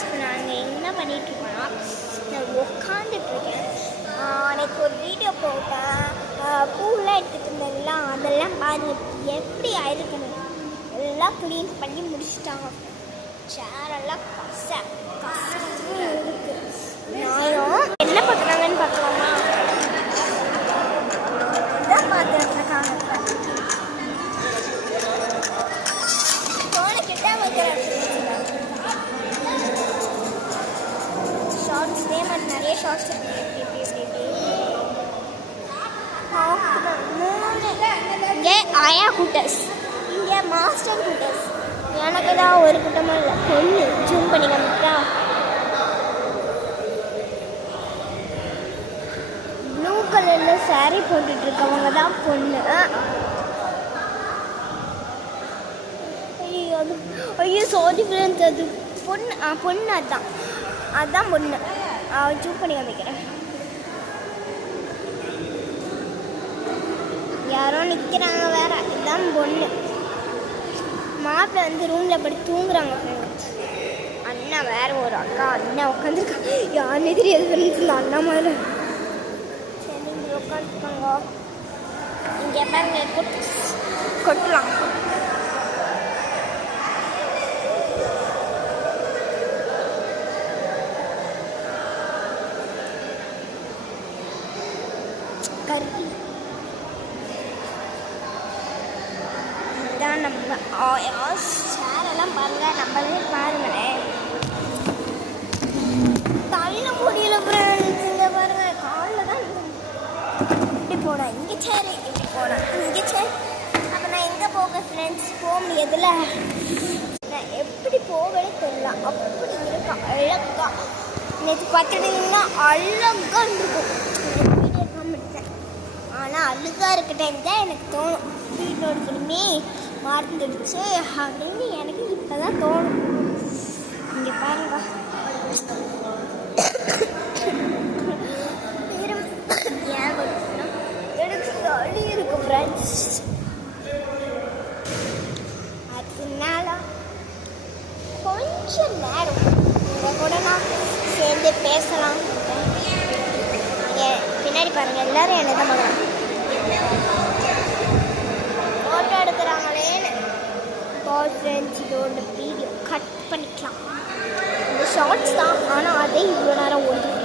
Friends, இப்போ நாங்கள் என்ன பண்ணிகிட்ருக்கோன்னா, நான் உட்காந்துட்ருக்கேன். அன்றைக்கி ஒரு வீடியோ போட்டேன், பூவெலாம் எடுத்துகிட்டு இருந்தேங்களா, அதெல்லாம் பாருங்கள் எப்படி ஆயிருக்கணும். எல்லாம் க்ளீன் பண்ணி முடிச்சுட்டாங்க. சேரெல்லாம் கசன்னு இருக்குது. நானும் என்ன பார்க்குறாங்கன்னு பார்க்கலாமா? இதான் பார்த்துட்ருக்காங்க. ஃபோனுக்கிட்ட வைக்கிறேன். ஷார்ட்ஸ் இதே மாதிரி நிறைய ஷார்ட்ஸ் இங்கே ஆயா கூட்டர்ஸ், இங்கே மாஸ்டர் கூட்டர்ஸ். எனக்கு தான் ஒரு கூட்டமாக இல்லை, பொண்ணு ஜூம் பண்ணி காமிட்டா. ப்ளூ கலரில் சாரீ போட்டுட்ருக்கவங்க தான் பொண்ணு. ஐயோ சாரி ஃப்ரெண்ட்ஸ், அது பொண்ணு. பொண்ணு அதுதான் பொண்ணு. ஜூம் பண்ணி காமிக்கிறேன். யாரோ நிற்கிறாங்க வேற. இதுதான் பொண்ணு. மாப்பிள்ளை வந்து ரூமில் படி தூங்குறாங்க ஃப்ரெண்ட்ஸ். அண்ணா வேற ஒரு அக்கா அண்ணா உட்காந்துருக்காங்க. யாருன்னு தெரியாது ஃப்ரெண்ட்ஸ், இந்த அண்ணா மாதிரி. சரி இங்கே உட்காந்துருக்காங்க. இங்கே பாருங்க கொட்டலாம். கருவி இதான் நம்ம சேரெல்லாம் பாருங்க. நம்மளே பாருங்களேன், தள்ள முடியல ஃப்ரெண்ட்ஸ். இங்கே பாருங்க, காலில் தான் இப்படி போனேன், இங்கே சேரு, இப்படி போனேன், இங்கே சேர். அப்போ நான் எங்கே போக ஃப்ரெண்ட்ஸ்? போக முடியதில்ல. நான் எப்படி போகவே தெரியல. அப்படி இருக்கு அழகா. நேற்று பார்த்துட்டீங்கன்னா அழகாக இருக்கும். ஆனால் அழுகாக இருக்க டைம் தான் எனக்கு தோணும், வீட்டோட திரும்பி மறந்துடுச்சு அப்படின்னு எனக்கு இப்போ தான் தோணும். இங்கே பாருங்க, எனக்கு சளி இருக்கு ஃப்ரெண்ட்ஸ். அதனால கொஞ்சம் நேரம் உங்கள் கூட நான் சேர்ந்து பேசலாம். பின்னாடி பாருங்கள், எல்லோரும் என்ன தான் பார்க்குறாங்க, ஃபோட்டோ எடுக்கிறாங்களேன்னு. ஃப்ரெண்ட்ஸ், இதோட வீடியோ கட் பண்ணிக்கலாம். இந்த ஷார்ட்ஸ் தான், ஆனால் அதே இவ்வளோ நேரம் ஓடுது.